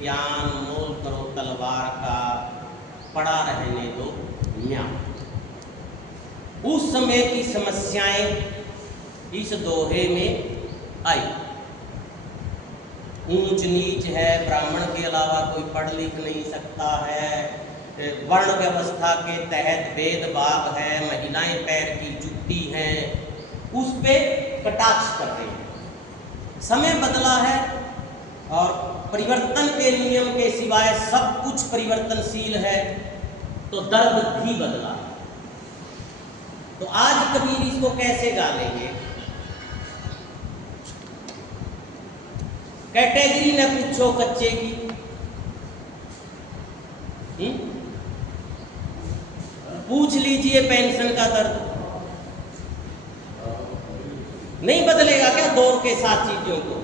ज्ञान मोल करो तलवार का, पड़ा रहने दो न्याय। उस समय की समस्याएं इस दोहे में आई। ऊंच नीच है, ब्राह्मण के अलावा कोई पढ़ लिख नहीं सकता है, वर्ण व्यवस्था के तहत भेदभाव है, महिलाएं पैर की जुत्ती हैं, उस पे कटाक्ष कर रहे हैं। समय बदला है और परिवर्तन के नियम के सिवाय सब कुछ परिवर्तनशील है, तो दर्द भी बदला है। तो आज कबीर इसको कैसे गालेंगे? कैटेगरी न पूछो कच्चे की, पूछ लीजिए पेंशन का दर्द। नहीं बदलेगा क्या दौर के साथ चीजों को?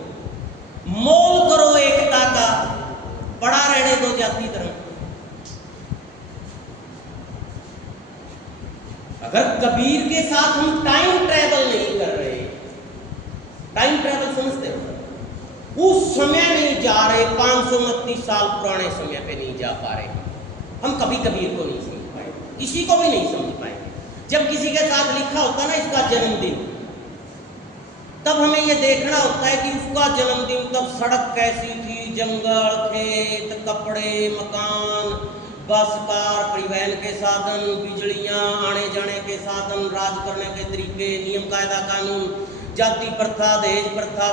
मोल करो एकता का, पड़ा रहने दो जाति धर्म। अगर कबीर के साथ हम टाइम ट्रेवल नहीं कर रहे, टाइम ट्रेवल समझते हो, उस समय नहीं जा रहे, 529 साल पुराने समय पे नहीं जा पा रहे, हम कभी कबीर को नहीं समझ पाए, किसी को भी नहीं समझ पाए। जब किसी के साथ लिखा होता ना इसका जन्मदिन, तब हमें ये देखना होता है कि उसका जन्मदिन तब सड़क कैसी थी, जंगल, खेत, कपड़े, मकान, बस, कार, परिवहन के साधन, बिजलियां, आने जाने के साधन, राज करने के तरीके, नियम कायदा कानून, जाति प्रथा, दहेज प्रथा।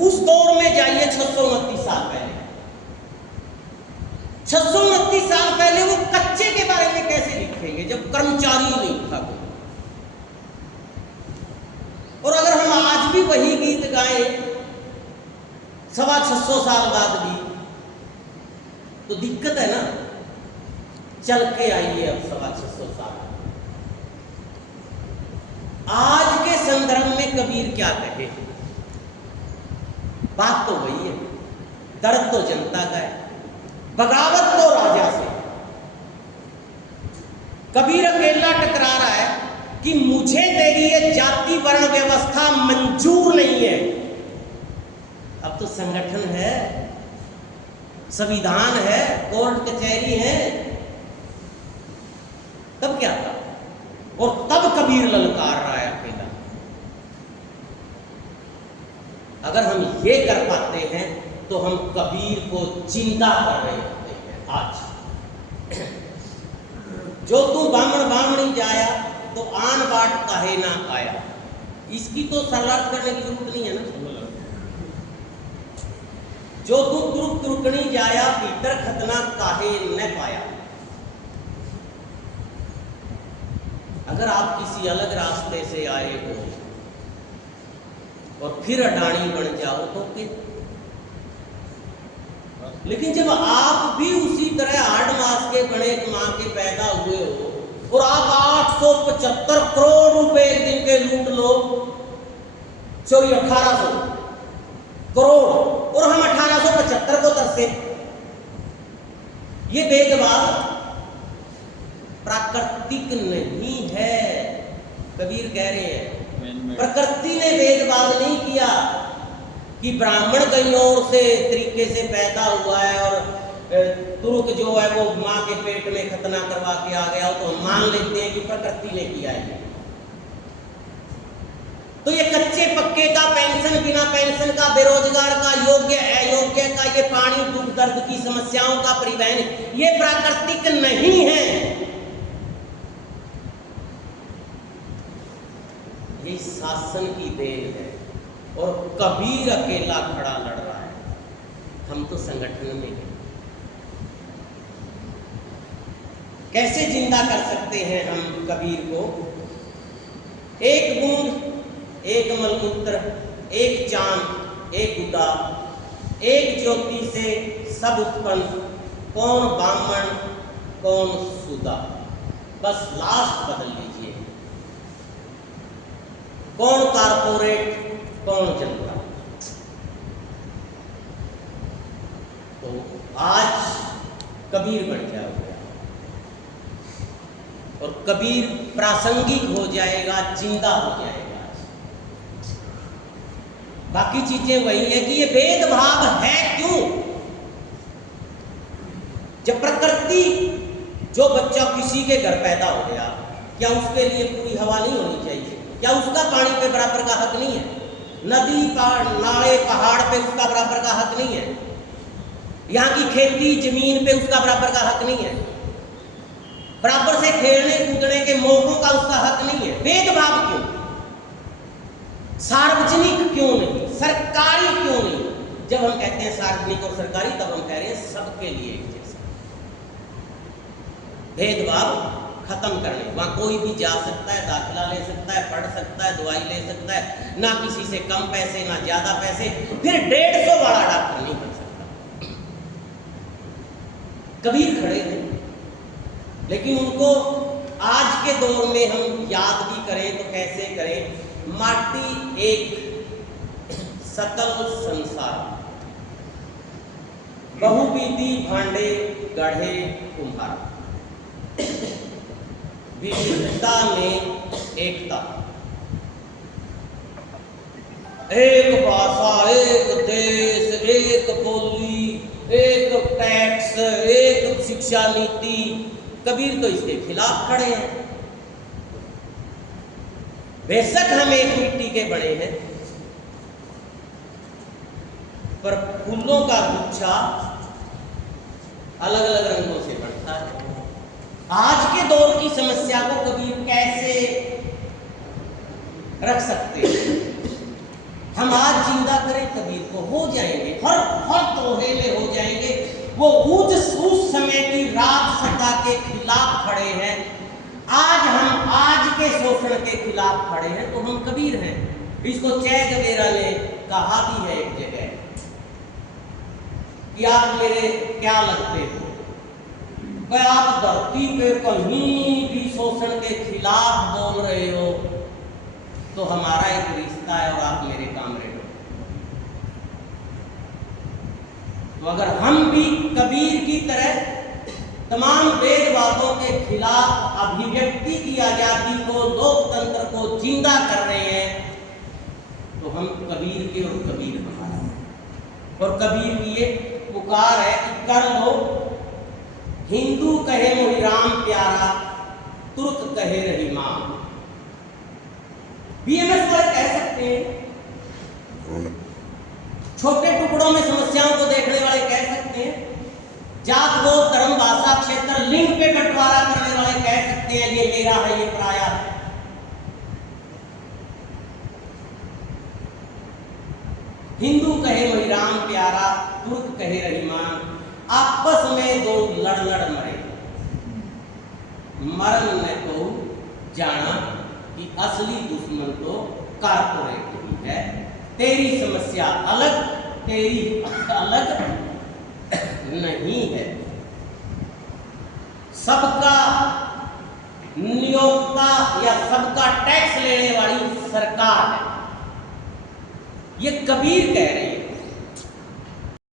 उस दौर में जाइए 629 साल पहले। 629 साल पहले वो कच्चे के बारे में कैसे लिखेंगे जब कर्मचारी नहीं था कोई? और अगर हम आज भी वही गीत गाएं 625 साल बाद भी, तो दिक्कत है ना। चल के आइए अब 625 साल आज के संदर्भ में कबीर क्या कहे? बात तो वही है, दर्द तो जनता का है, बगावत तो राजा से। कबीर अकेला टकरा रहा है कि मुझे तेरी ये जाति वर्ण व्यवस्था मंजूर नहीं है। अब तो संगठन है, संविधान है, कोर्ट कचहरी है, तब क्या था? और तब कबीर ललकार रहा है अकेला। अगर हम ये कर पाते हैं तो हम कबीर को जिंदा कर रहे होते हैं। आज जो तू बामण बामणी जाया तो आन बाट काहे ना आया, इसकी तो शरणार्थ करने की जरूरत नहीं है ना। जो तू तुरुक तुरुकनी जाया भीतर खतना काहे न पाया। अगर आप किसी अलग रास्ते से आए हो और फिर अडाणी बन जाओ तो क्या? लेकिन जब आप भी उसी तरह 8 मास के बड़े मां के पैदा हुए हो और आप 875 करोड़ रुपए एक दिन के लूट लो, सॉरी 1800 करोड़, और हम 1875 को तरसे, ये भेदभाव प्राकृतिक नहीं है। कबीर कह रहे हैं प्रकृति ने भेदभाव नहीं किया कि ब्राह्मण कहीं और से तरीके से पैदा हुआ है और तुरुक जो है वो माँ के पेट में खतना करवा के आ गया हो, तो हम मान लेते हैं कि प्रकृति ने किया है। तो ये कच्चे पक्के का, पेंशन बिना पेंशन का, बेरोजगार का, योग्य अयोग्य का, ये पानी दुख दर्द की समस्याओं का परिवहन, ये प्राकृतिक नहीं है। ये शासन की देन है और कबीर अकेला खड़ा लड़ रहा है, हम तो संगठन में हैं। कैसे जिंदा कर सकते हैं हम कबीर को? एक बूंद, एक मलमूत्र, एक चांद, एक गुदा, एक ज्योति से सब उत्पन्न, कौन ब्राह्मण कौन सूदा। बस लास्ट बदल लीजिए, कौन कारपोरेट कौन जनता। तो आज कबीर बन जाओगे और कबीर प्रासंगिक हो जाएगा, जिंदा हो जाएगा। बाकी चीजें वही है कि ये भेदभाव है क्यों? प्रति जो बच्चा किसी के घर पैदा हो गया, क्या उसके लिए पूरी हवा नहीं होनी चाहिए? क्या उसका पानी पे बराबर का हक नहीं है? नदी नाले पहाड़ पे उसका बराबर का हक नहीं है? यहाँ की खेती जमीन पे उसका बराबर का हक नहीं है? बराबर से खेलने कूदने के मौकों का उसका हक नहीं है? भेदभाव क्यों? सार्वजनिक क्यों नहीं? सरकारी क्यों नहीं? जब हम कहते हैं सार्वजनिक और सरकारी, तब हम कह रहे हैं सबके लिए एक जैसा। भेदभाव खत्म करने, वहां कोई भी जा सकता है, दाखिला ले सकता है, पढ़ सकता है, दवाई ले सकता है, ना किसी से कम पैसे ना ज्यादा पैसे, फिर 150 वाला डॉक्टर नहीं बन सकता। कबीर खड़े थे, लेकिन उनको आज के दौर में हम याद भी करें तो कैसे करें? माटी एक सकल संसार, बहुविधि भांडे गढ़े कुम्हार, विविधता में एकता, एक भाषा, एक देश, एक बोली, एक टैक्स, एक शिक्षा नीति। कबीर तो इसके खिलाफ खड़े हैं। बेशक हम एक मिट्टी के बने हैं, पर फूलों का गुच्छा अलग अलग रंगों से बढ़ता है। आज के दौर की समस्या को कबीर कैसे रख सकते हैं? हम आज जिंदा करें कबीर को, हो जाएंगे, हर दोहे में हो जाएंगे। वो उस समय की राज सत्ता के खिलाफ खड़े हैं, आज हम आज के शोषण के खिलाफ खड़े हैं, तो हम कबीर हैं। इसको चे गवेरा ने कहा भी है एक जगह कि आप मेरे क्या लगते हो? क्या आप धरती पे कहीं भी शोषण के खिलाफ बोल रहे हो तो हमारा एक रिश्ता है और आप मेरे कामरेड हो। तो अगर हम भी कबीर की तरह तमाम भेदभावों के खिलाफ अभिव्यक्ति की आजादी को, लोकतंत्र को जिंदा कर रहे हैं, तो हम कबीर के और कबीर हमारा। और कबीर की ये पुकार है कि कर लो, हिंदू कहे मोहि राम प्यारा, तुर्क कहे रहीमान। बीएमएस वाले कह सकते हैं, छोटे टुकड़ों में समस्याओं को देखने वाले कह सकते हैं, जात गोत्र धर्म भाषा क्षेत्र लिंग पे बंटवारा करने वाले कह सकते हैं ये मेरा है ये पराया है। हिंदू कहे मोहि राम प्यारा, तुर्क कहे रहीमान। आपस में दो लड़ लड़ मरे, मरण ने तो जाना कि असली दुश्मन तो कारपोरेट ही है। तेरी समस्या अलग, तेरी अलग नहीं है। सबका नियोक्ता या सबका टैक्स लेने वाली सरकार है, ये कबीर कह रही है।